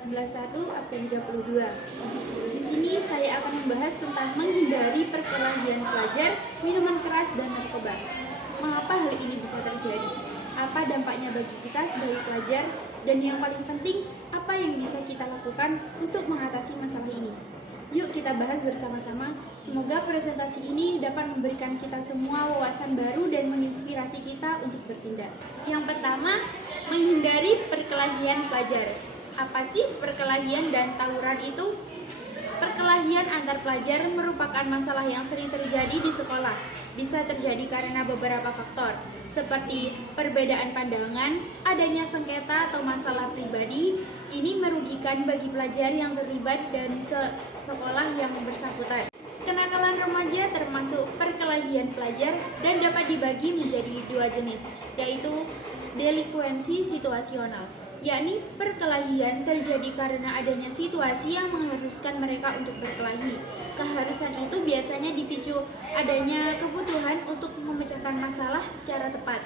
kelas 11.1 absen 32. Di sini saya akan membahas tentang menghindari perkelahian pelajar, minuman keras, dan narkoba. Mengapa hal ini bisa terjadi? Apa dampaknya bagi kita sebagai pelajar? Dan yang paling penting, apa yang bisa kita lakukan untuk mengatasi masalah ini? Yuk kita bahas bersama-sama. Semoga presentasi ini dapat memberikan kita semua wawasan baru dan menginspirasi kita untuk bertindak. Yang pertama, menghindari perkelahian pelajar. Apa sih perkelahian dan tawuran itu? Perkelahian antar pelajar merupakan masalah yang sering terjadi di sekolah. Bisa terjadi karena beberapa faktor, seperti perbedaan pandangan, adanya sengketa atau masalah pribadi. Ini merugikan bagi pelajar yang terlibat dan sekolah yang bersangkutan. Kenakalan remaja termasuk perkelahian pelajar dan dapat dibagi menjadi dua jenis, yaitu delikuensi situasional, yakni perkelahian terjadi karena adanya situasi yang mengharuskan mereka untuk berkelahi. Keharusan itu biasanya dipicu adanya kebutuhan untuk memecahkan masalah secara tepat.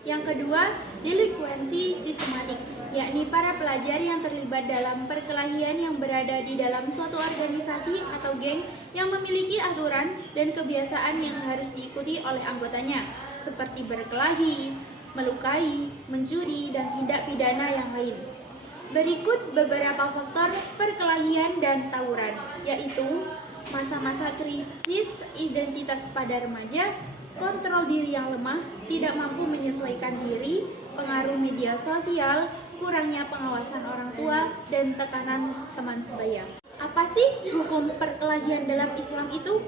Yang kedua, delikuensi sistematik, yakni para pelajar yang terlibat dalam perkelahian yang berada di dalam suatu organisasi atau geng yang memiliki aturan dan kebiasaan yang harus diikuti oleh anggotanya, seperti berkelahi, melukai, mencuri, dan tindak pidana yang lain. Berikut beberapa faktor perkelahian dan tawuran, yaitu masa-masa krisis identitas pada remaja, kontrol diri yang lemah, tidak mampu menyesuaikan diri, pengaruh media sosial, kurangnya pengawasan orang tua, dan tekanan teman sebaya. Apa sih hukum perkelahian dalam Islam itu?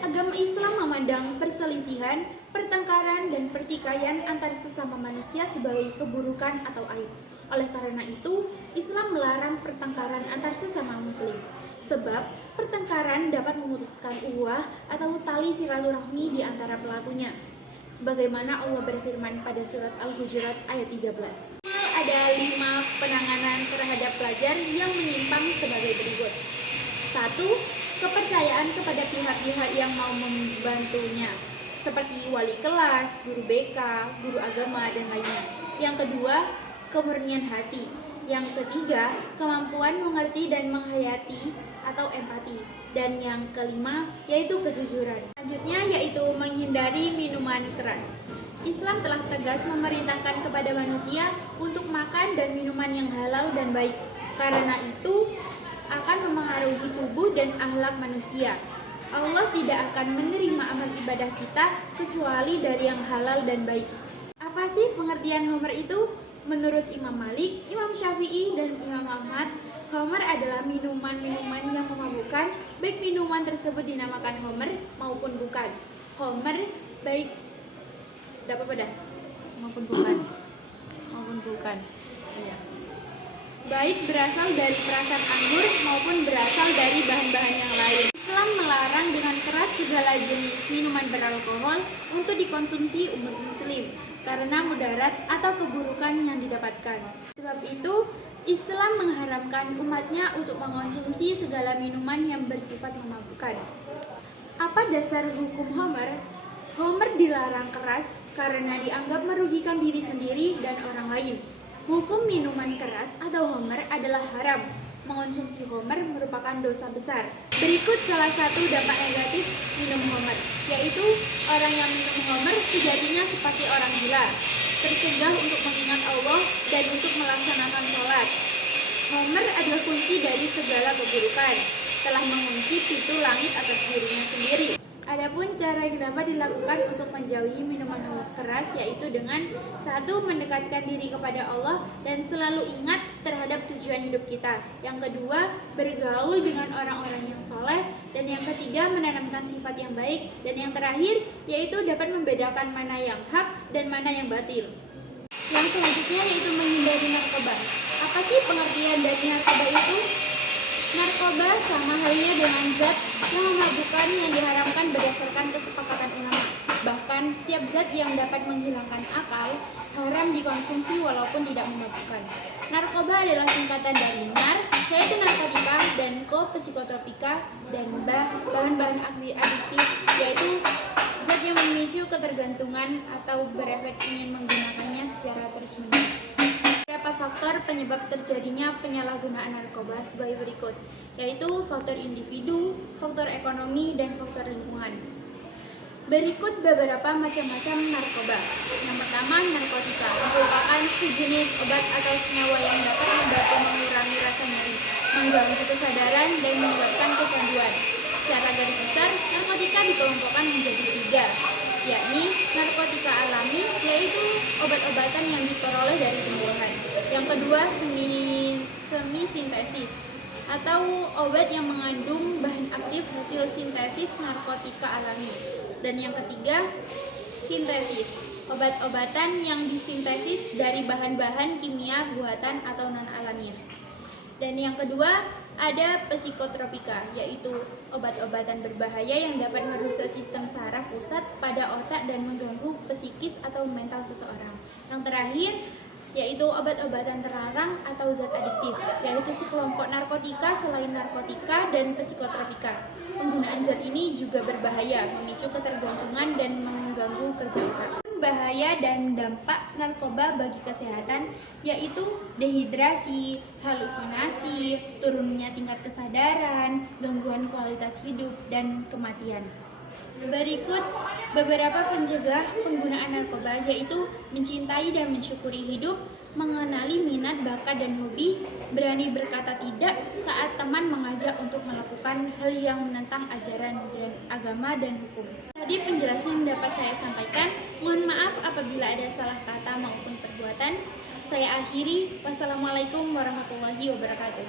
Agama Islam memandang perselisihan, pertengkaran, dan pertikaian antar sesama manusia sebagai keburukan atau aib. Oleh karena itu, Islam melarang pertengkaran antar sesama muslim. Sebab, pertengkaran dapat memutuskan ukhuwah atau tali silaturahmi di antara pelakunya. Sebagaimana Allah berfirman pada surat Al-Hujurat ayat 13. Ada 5 penanganan terhadap pelajar yang menyimpang sebagai berikut. 1. Kepercayaan kepada pihak-pihak yang mau membantunya, seperti wali kelas, guru BK, guru agama, dan lainnya. Yang kedua, kemurnian hati. Yang ketiga, kemampuan mengerti dan menghayati atau empati. Dan yang kelima, yaitu kejujuran. Selanjutnya, yaitu menghindari minuman keras. Islam telah tegas memerintahkan kepada manusia untuk makan dan minuman yang halal dan baik. Karena itu, akan memengaruhi tubuh dan akhlak manusia. Allah tidak akan menerima amal ibadah kita kecuali dari yang halal dan baik. Apa sih pengertian homer itu? Menurut Imam Malik, Imam Syafi'i, dan Imam Ahmad, homer adalah minuman-minuman yang memabukkan, baik minuman tersebut dinamakan homer maupun bukan. Homer baik maupun bukan. Iya. Baik berasal dari perasan anggur maupun berasal dari bahan-bahan yang lain. Islam melarang dengan keras segala jenis minuman beralkohol untuk dikonsumsi umat muslim karena mudarat atau keburukan yang didapatkan. Sebab itu, Islam mengharamkan umatnya untuk mengonsumsi segala minuman yang bersifat memabukkan. Apa dasar hukum homer? Homer dilarang keras karena dianggap merugikan diri sendiri dan orang lain. Hukum minuman keras atau homer adalah haram. Mengonsumsi homer merupakan dosa besar. Berikut salah satu dampak negatif minum homer, yaitu orang yang minum homer sejatinya seperti orang gila, tercegah untuk mengingat Allah dan untuk melaksanakan sholat. Homer adalah kunci dari segala keburukan, telah mengunci pintu langit atas dirinya sendiri. Adapun cara yang dapat dilakukan untuk menjauhi minuman keras yaitu dengan 1. Mendekatkan diri kepada Allah dan selalu ingat terhadap tujuan hidup kita. Yang kedua, bergaul dengan orang-orang yang soleh. Dan yang ketiga, menanamkan sifat yang baik. Dan yang terakhir, yaitu dapat membedakan mana yang hak dan mana yang batil. Yang selanjutnya yaitu menghindari narkoba. Apa sih pengertian dari narkoba itu? Narkoba sama halnya dengan zat yang memabukkan yang diharamkan berdasarkan kesepakatan ulama. Bahkan setiap zat yang dapat menghilangkan akal haram dikonsumsi walaupun tidak memabukkan. Narkoba adalah singkatan dari nar, yaitu narkotika, dan ko, psikotropika, dan bahan-bahan adiktif, yaitu zat yang memicu ketergantungan atau berefek ingin menggunakannya secara terus-menerus. Beberapa faktor penyebab terjadinya penyalahgunaan narkoba sebagai berikut, yaitu faktor individu, faktor ekonomi, dan faktor lingkungan. Berikut beberapa macam-macam narkoba. Yang pertama, narkotika merupakan sejenis obat atau senyawa yang dapat membantu mengurangi rasa nyeri, mengganggu kesadaran, dan menyebabkan kecanduan. Secara garis besar, narkotika dikelompokkan menjadi 3, yakni narkotika alami, yaitu obat-obatan yang diperoleh dari tumbuhan. Yang kedua, semi-sintesis, atau obat yang mengandung bahan aktif hasil sintesis narkotika alami. Dan yang ketiga, sintesis, obat-obatan yang disintesis dari bahan-bahan kimia buatan atau non-alamiah. Dan yang kedua, ada psikotropika, yaitu obat-obatan berbahaya yang dapat merusak sistem saraf pusat pada otak dan mengganggu psikis atau mental seseorang. Yang terakhir, yaitu obat-obatan terlarang atau zat adiktif, yaitu sekelompok narkotika selain narkotika dan psikotropika. Penggunaan zat ini juga berbahaya, memicu ketergantungan dan mengganggu kerja otak. Bahaya dan dampak narkoba bagi kesehatan yaitu dehidrasi, halusinasi, turunnya tingkat kesadaran, gangguan kualitas hidup, dan kematian. Berikut beberapa pencegah penggunaan narkoba, yaitu mencintai dan mensyukuri hidup, mengenali minat, bakat, dan hobi, berani berkata tidak saat teman mengajak untuk melakukan hal yang menentang ajaran dan agama dan hukum. Tadi penjelasan yang dapat saya sampaikan. Mohon maaf apabila ada salah kata maupun perbuatan. Saya akhiri. Wassalamualaikum warahmatullahi wabarakatuh.